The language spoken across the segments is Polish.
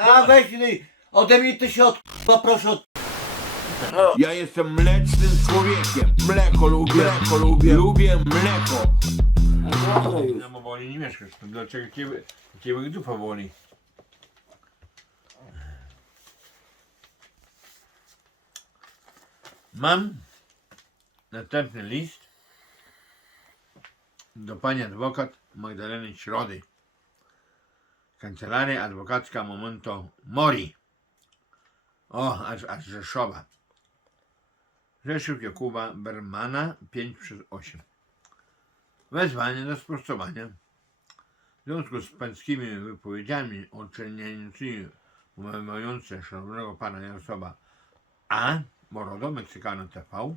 A weź ty, ode mnie ty się od poproszę od... Ja jestem mlecznym człowiekiem. Mleko lubię, mleko lubię, lubię mleko. No bo boli nie mieszkasz, to dlaczego ciebie, ciebie dupa boli? Mam następny list do pani adwokat Magdaleny Środy. Kancelaria adwokacka Momento Mori. O, aż, aż Rzeszowa. Rzeszów Jakuba Bermana 5 przez 8. Wezwanie do sprostowania. W związku z pańskimi wypowiedziami oczerniającymi umawiające szanownego pana Jarosława A. Morodo, Meksykano TV,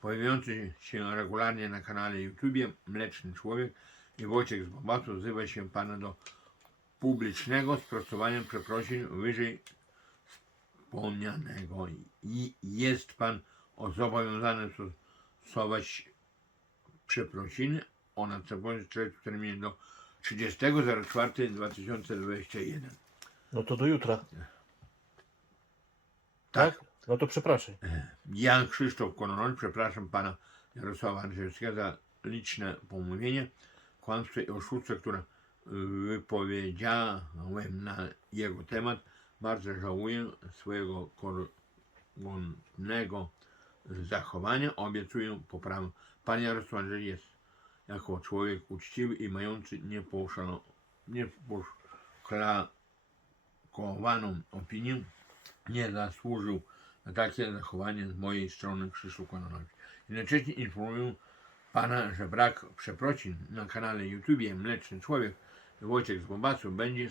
pojawiający się regularnie na kanale YouTube Mleczny Człowiek i Wojciech z Bombatu wzywa się pana do publicznego sprostowania przeprosin wyżej wspomnianego i jest pan zobowiązany stosować przeprosiny o następujący w terminie do 30.04.2021. No to do jutra. Tak. No to przepraszam. Jan Krzysztof Kononoń, przepraszam pana Jarosława Andrzejewskiego za liczne pomówienie, kłamstwo i oszustwo, które wypowiedziałem na jego temat. Bardzo żałuję swojego korgonnego zachowania. Obiecuję poprawę. Pan Jarosław jest jako człowiek uczciwy i mający nieposzlakowaną opinię nie zasłużył na takie zachowanie z mojej strony Krzysztof Kononowicz. Jednocześnie informuję Pana, że brak przeprosin na kanale YouTube Mleczny Człowiek Wojciech z Bombacu będzie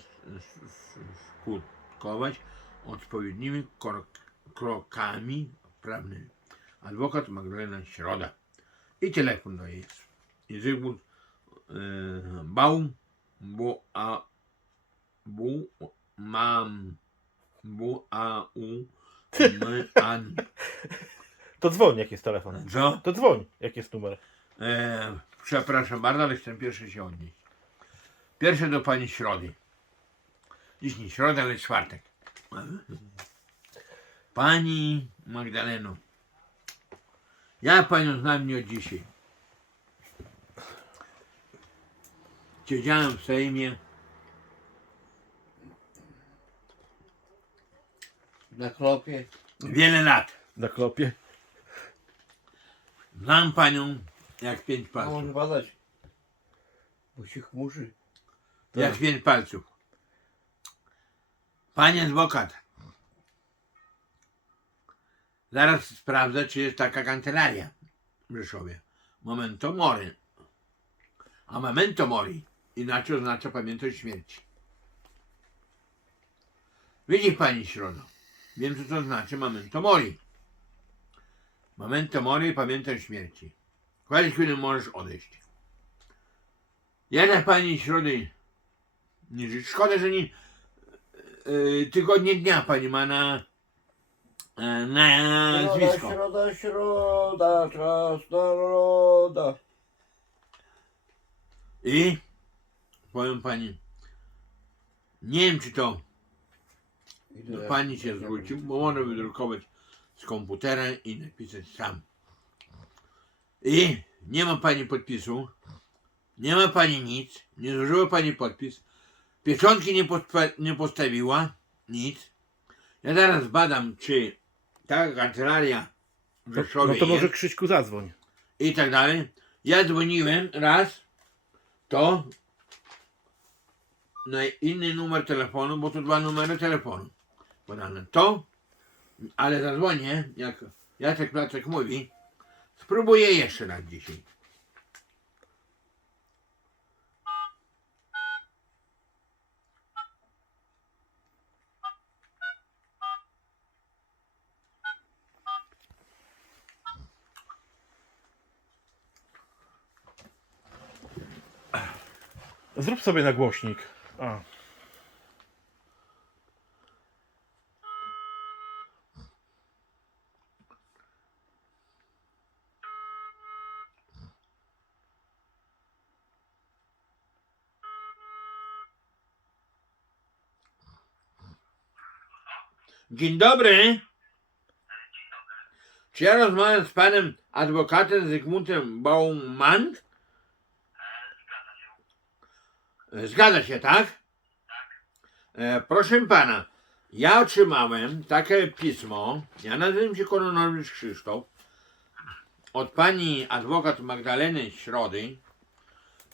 skutkować odpowiednimi krok- krokami prawnymi. Adwokat Magdalena Środa. I telefon do jest. I Zygmunt Baum, bo a bu mam bu a u my an To dzwoń, jak jest telefon. co? To dzwoń, jak jest numer. E, przepraszam bardzo, ale chcę pierwszy się odnieść. Pierwsze do pani Środy. Dziś nie środa, ale czwartek. Pani Magdaleno, ja panią znam nie od dzisiaj. Siedziałem w Sejmie, Na klopie. wiele lat. Na klopie. Znam panią jak pięć A palców. może badać. Bo się chmurzy. Jak pięć palców. Panie adwokat, zaraz sprawdzę, czy jest taka kancelaria w Rzeszowie. Momento mori. A memento mori inaczej oznacza pamiętać śmierci. Widzi pani Środo, wiem co to znaczy memento mori. Memento mori, pamiętaj śmierci. W chwilę możesz odejść. Ja dla pani Środy. Szkoda, że nie yy, tygodnie dnia pani ma na e, Środa, nazwisko. środa, środa, czas naroda. I powiem pani, nie wiem czy to do pani się zwrócił, bo można wydrukować z komputera i napisać sam. I nie ma pani podpisu, nie ma pani nic, nie złożyła pani podpis, pieczątki nie, nie postawiła, nic. Ja zaraz badam, czy ta kancelaria w No, Rzeszowie no to może jest Krzyśku zadzwoń. i tak dalej. Ja dzwoniłem raz, to na inny numer telefonu, bo to dwa numery telefonu podane. To, ale zadzwonię, jak Jacek Placek mówi, spróbuję jeszcze raz dzisiaj. Zrób sobie na głośnik. A. Dzień dobry. Czy ja rozmawiam z panem adwokatem Zygmuntem Baumann? Zgadza się, tak? E, proszę pana, ja otrzymałem takie pismo, ja nazywam się Kononowicz Krzysztof, od pani adwokat Magdaleny Środy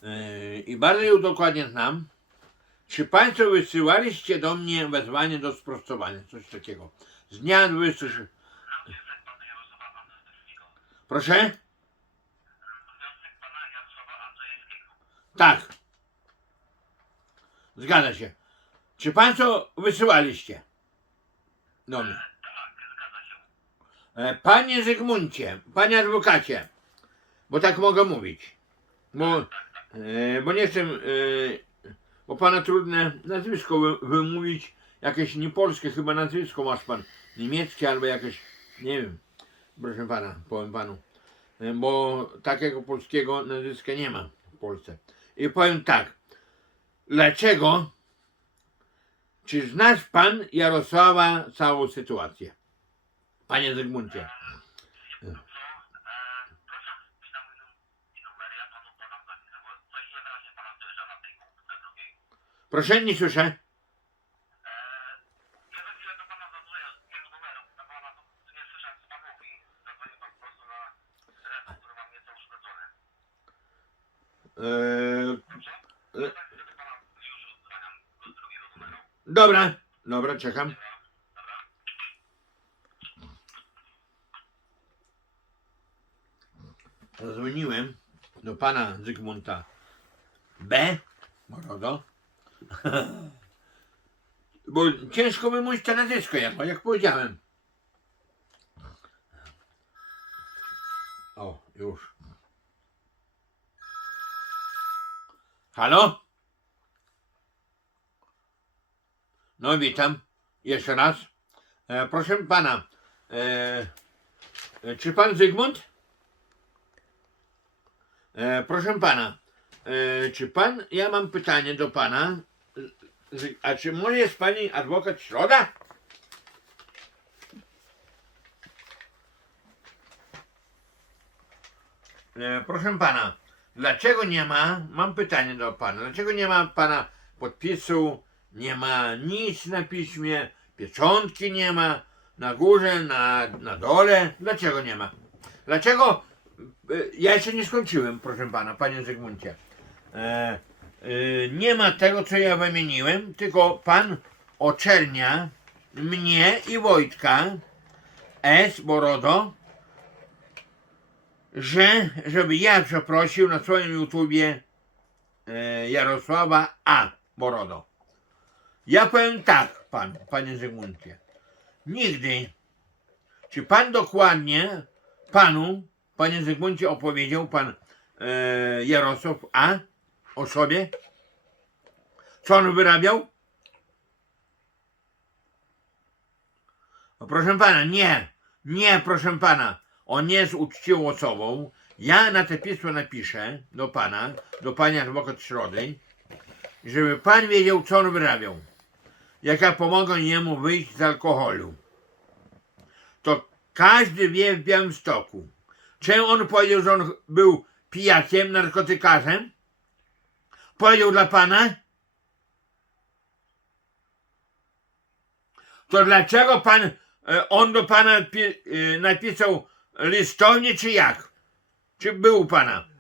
e, i bardzo ją dokładnie znam. Czy państwo wysyłaliście do mnie wezwanie do sprostowania, coś takiego? Z dnia 26. Proszę? Tak. Zgadza się. Czy państwo wysyłaliście do mnie? E, Panie Zygmuncie, panie adwokacie, bo tak mogę mówić, bo, e, bo nie chcę, e, bo pana trudne nazwisko wy, wymówić, jakieś niepolskie chyba nazwisko masz pan, niemieckie albo jakieś, nie wiem, proszę pana, powiem panu, bo takiego polskiego nazwiska nie ma w Polsce. I powiem tak, dlaczego, czy znasz pan Jarosława całą sytuację? Panie Zygmuncie. Proszę, nie słyszę. Eee, Dobra, dobra, czekam. Zadzwoniłem do pana Zygmunta B. Morodo. Bo ciężko wymówić to nazwisko, jak, jak powiedziałem. O, już. Halo? No witam. Jeszcze raz. E, proszę pana. E, e, czy pan Zygmunt? E, proszę pana. E, czy pan, ja mam pytanie do pana. A czy może jest pani adwokat Środa? E, proszę pana, dlaczego nie ma, mam pytanie do pana, dlaczego nie ma pana podpisu, nie ma nic na piśmie, pieczątki nie ma, na górze, na, na dole, dlaczego nie ma? Dlaczego, e, ja jeszcze nie skończyłem, proszę pana, panie Zygmuncie, e, e, nie ma tego, co ja wymieniłem, tylko pan oczernia mnie i Wojtka S. Borodo, że żeby ja przeprosił na swoim YouTubie e, Jarosława A. Borodo. Ja powiem tak, pan, panie Zygmuncie. Nigdy, czy pan dokładnie panu, panie Zygmuncie, opowiedział pan e, Jarosław A. o sobie? Co on wyrabiał? No, proszę pana, nie, nie, proszę pana. On nie jest uczciwą osobą. Ja na te pismo napiszę do pana, do pani adwokat Środy, żeby pan wiedział, co on wyrabiał. Jak ja pomogę jemu wyjść z alkoholu. To każdy wie w Białymstoku. Czemu on powiedział, że on był pijakiem, narkotykarzem? Powiedział dla pana? To dlaczego pan, e, on do pana e, napisał listownie, czy jak? Czy był u pana?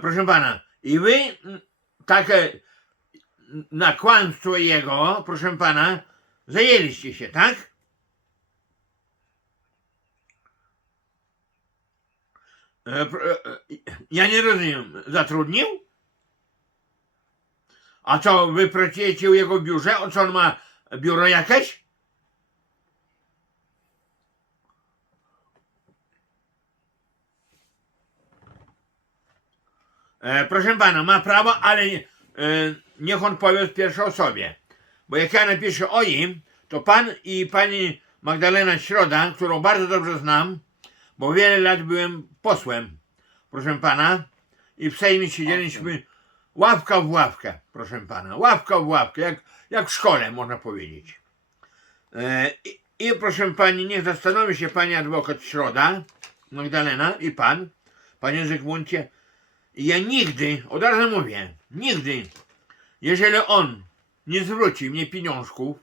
Proszę pana, i wy takie mm, na kłamstwo jego, proszę pana, zajęliście się, tak? E, e, e, Ja nie rozumiem, zatrudnił? A co, wy pracujecie u jego biurze? O co on ma biuro jakieś? E, proszę pana, ma prawo, ale e, niech on powie w pierwszej osobie. Bo jak ja napiszę o nim, to pan i pani Magdalena Środa, którą bardzo dobrze znam, bo wiele lat byłem posłem, proszę pana, i w Sejmie siedzieliśmy łapka w łapkę, proszę pana, łapka w łapkę, jak, jak w szkole można powiedzieć. E, i, I proszę pani, niech zastanowi się pani adwokat Środa, Magdalena i pan, panie Zygmuncie, ja nigdy, od razu mówię, nigdy, jeżeli on nie zwróci mnie pieniążków,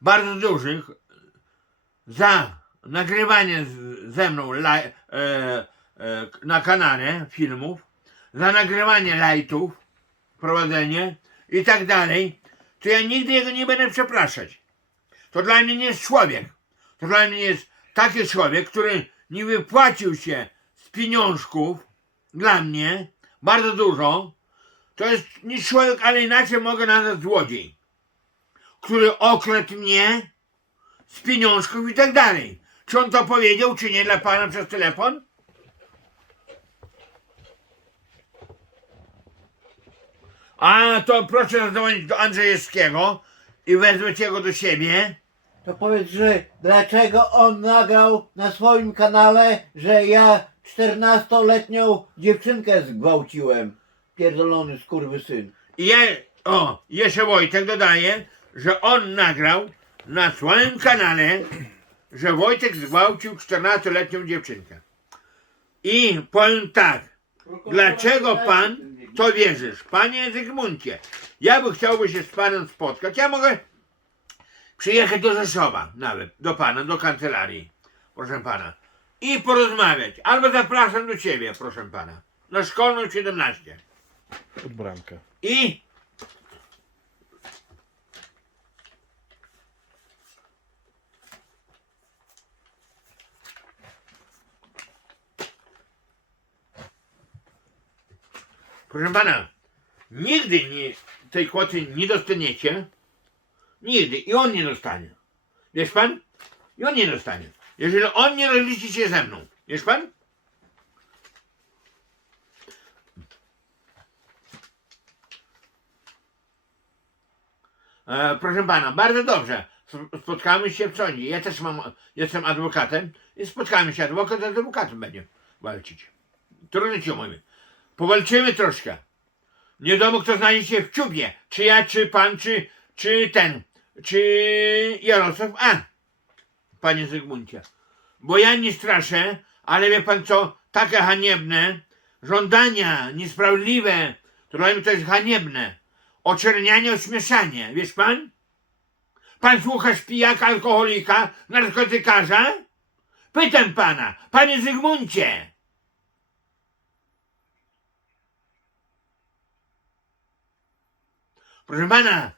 bardzo dużych, za nagrywanie ze mną laj, e, e, na kanale filmów, za nagrywanie lajtów, prowadzenie i tak dalej, to ja nigdy jego nie będę przepraszać. To dla mnie nie jest człowiek. To dla mnie jest taki człowiek, który nie wypłacił się z pieniążków dla mnie, bardzo dużo. To jest nie człowiek, ale inaczej mogę nazwać złodziej, który okradł mnie z pieniążków i tak dalej. Czy on to powiedział, czy nie dla pana przez telefon? A to proszę zadzwonić do Andrzejewskiego i wezwać jego do siebie. To powiedz, że dlaczego on nagrał na swoim kanale, że ja 14-letnią dziewczynkę zgwałciłem. Pierdolony skurwysyn. I o, jeszcze Wojtek dodaje, że on nagrał na swoim kanale, że Wojtek zgwałcił 14-letnią dziewczynkę. I powiem tak, dlaczego pan to wierzysz? Panie Zygmuncie, ja bym chciałby się z panem spotkać. Ja mogę przyjechać do Rzeszowa nawet, do pana, do kancelarii, proszę pana, i porozmawiać. Albo zapraszam do ciebie, proszę pana, na szkolną 17. Od bramka. I Proszę pana, nigdy nie, tej kwoty nie dostaniecie. Nigdy. I on nie dostanie. Wiesz pan? I on nie dostanie. Jeżeli on nie rozliczy się ze mną. Wiesz pan? E, proszę pana, bardzo dobrze. Sp- Spotkamy się w sądzie. Ja też mam, jestem adwokatem i spotkamy się. Adwokat z adwokatem będzie walczyć. Trudno ci mówię. Powalczymy troszkę. Nie wiadomo, kto znajdzie się w ciubie. Czy ja, czy pan, czy, czy ten, czy Jarosław A. Panie Zygmuncie. Bo ja nie straszę, ale wie pan co, takie haniebne żądania niesprawiedliwe, to dla mnie to jest haniebne. Oczernianie, ośmieszanie. Wiesz pan? Pan słucha pijaka, alkoholika, narkotykarza? Pytam pana, panie Zygmuncie. Proszę pana,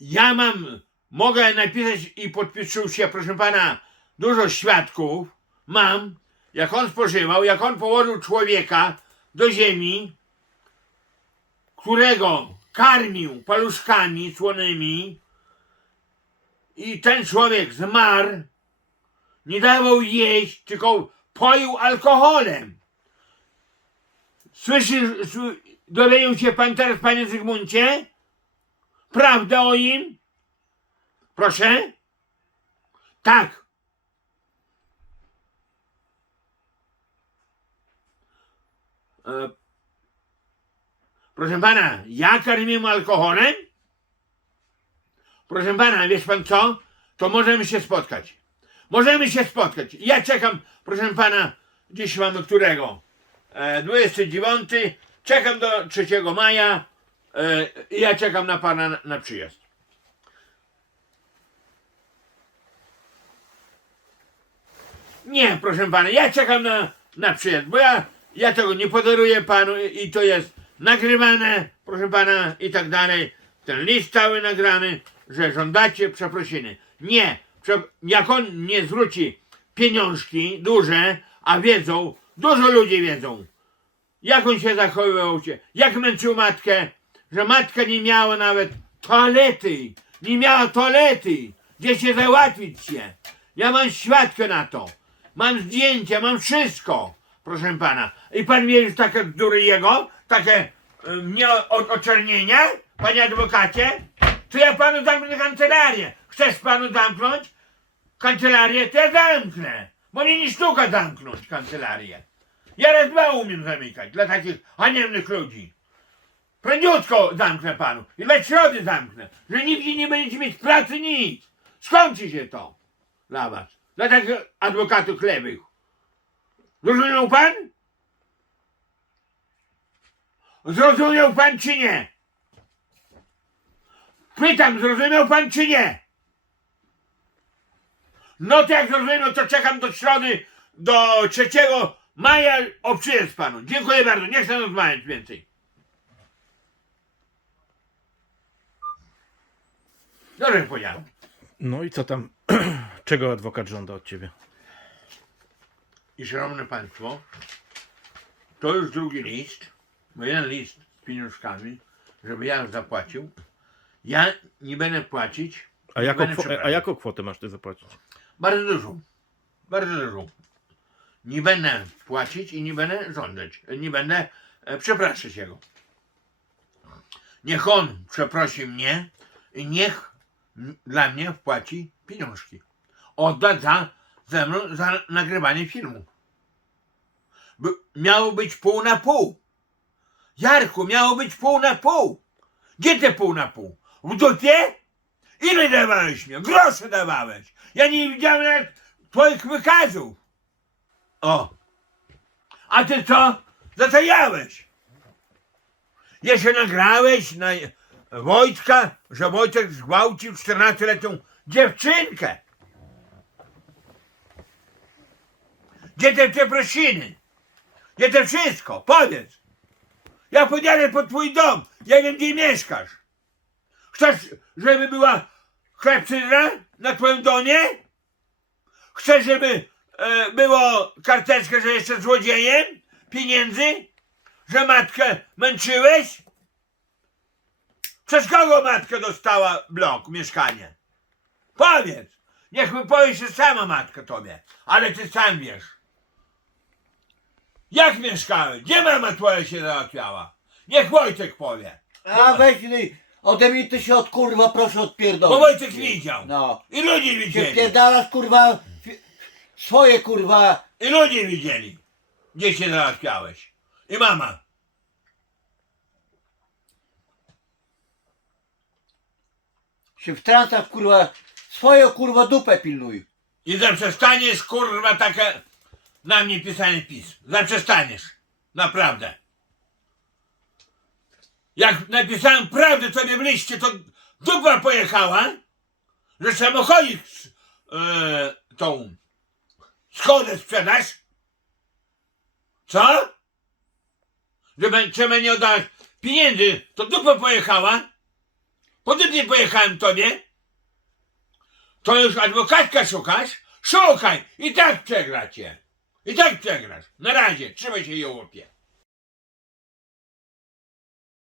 ja mam, mogę napisać i podpisał się, proszę pana, dużo świadków mam, jak on spożywał, jak on położył człowieka do ziemi, którego karmił paluszkami słonymi i ten człowiek zmarł, nie dawał jeść, tylko poił alkoholem. Słyszy, sły, doleją się pan teraz, panie Zygmuncie? Prawda o nim? Proszę? Tak. E, proszę pana, ja karmię alkoholem? Proszę pana, wiesz pan co? To możemy się spotkać. Możemy się spotkać. Ja czekam, proszę pana, dziś mamy którego? E, 29. Czekam do 3 maja. E, ja czekam na pana na, na przyjazd. Nie, proszę pana, ja czekam na, na przyjazd, bo ja, ja tego nie podaruję panu i, i to jest nagrywane, proszę pana, i tak dalej. Ten list cały nagrany, że żądacie przeprosiny. Nie, prze, jak on nie zwróci pieniążki duże, a wiedzą, dużo ludzi wiedzą, jak on się zachowywał, się, jak męczył matkę, że matka nie miała nawet toalety, nie miała toalety, gdzie się załatwić się. Ja mam świadkę na to, mam zdjęcia, mam wszystko, proszę pana. I pan wie już takie bzdury jego, takie y, mnie o- oczernienia, panie adwokacie, to ja panu zamknę kancelarię. Chcesz panu zamknąć kancelarię, to ja zamknę. Bo mnie nie sztuka zamknąć kancelarię. Ja raz dwa umiem zamykać dla takich haniebnych ludzi. Prędziutko zamknę panu. I we środy zamknę. Że nigdzie nie będziecie mieć pracy nic. Skończy się to. Dla was. Dla takich adwokatów lewych. Zrozumiał pan? Zrozumiał pan czy nie? Pytam, zrozumiał pan czy nie? No to jak zrozumiał, to czekam do środy, do 3 maja o przyjazd panu. Dziękuję bardzo, nie chcę rozmawiać więcej. Dobrze powiedziałem. No i co tam? Czego adwokat żąda od ciebie? I szanowne państwo, to już drugi list, bo jeden list z pieniążkami, żeby ja zapłacił. Ja nie będę płacić. A, jaką, będę kwo- a jaką kwotę masz ty zapłacić? Bardzo dużą. Bardzo dużą. Nie będę płacić i nie będę żądać. Nie będę e, przepraszać jego. Niech on przeprosi mnie i niech m- dla mnie wpłaci pieniążki. Odda za, ze mną za nagrywanie filmu. By, miało być pół na pół. Jarku, miało być pół na pół. Gdzie te pół na pół? W dupie? Ile dawałeś mi? Grosze dawałeś. Ja nie widziałem jak twoich wykazów. O. A ty co? Zatajałeś. Jeszcze nagrałeś na Wojtka, że Wojtek zgwałcił 14-letnią dziewczynkę. Gdzie te przeprosiny? Gdzie te wszystko? Powiedz. Ja podjadę pod twój dom. Ja wiem, gdzie mieszkasz. Chcesz, żeby była klepsydra na twoim domie? Chcesz, żeby e, było karteczka, że jesteś złodziejem pieniędzy? Że matkę męczyłeś? Przez kogo matka dostała blok, mieszkanie? Powiedz! Niech mi powie się sama matka tobie, ale ty sam wiesz. Jak mieszkałeś? Gdzie mama twoja się załatwiała? Niech Wojtek powie. A weź ty, ode mnie ty się od kurwa proszę odpierdolić. Bo Wojtek widział. No. I ludzie Się widzieli. wpierdalasz kurwa fi- swoje kurwa. I ludzie widzieli, gdzie się załatwiałeś. I mama. Się wtrącasz kurwa. Swoją kurwa dupę pilnuj. I zaprzestaniesz, kurwa, takie na mnie pisanie pism. Zaprzestaniesz. Naprawdę. Jak napisałem prawdę sobie w liście, to dupa pojechała, że samochodzik z, e, tą Skodę sprzedasz? Co? Żeby, trzeba nie oddać pieniędzy, to dupa pojechała? Potem nie pojechałem tobie? To już adwokatka szukasz? Szukaj! I tak przegracie. I tak przegrasz. Na razie, trzymaj się i łopie.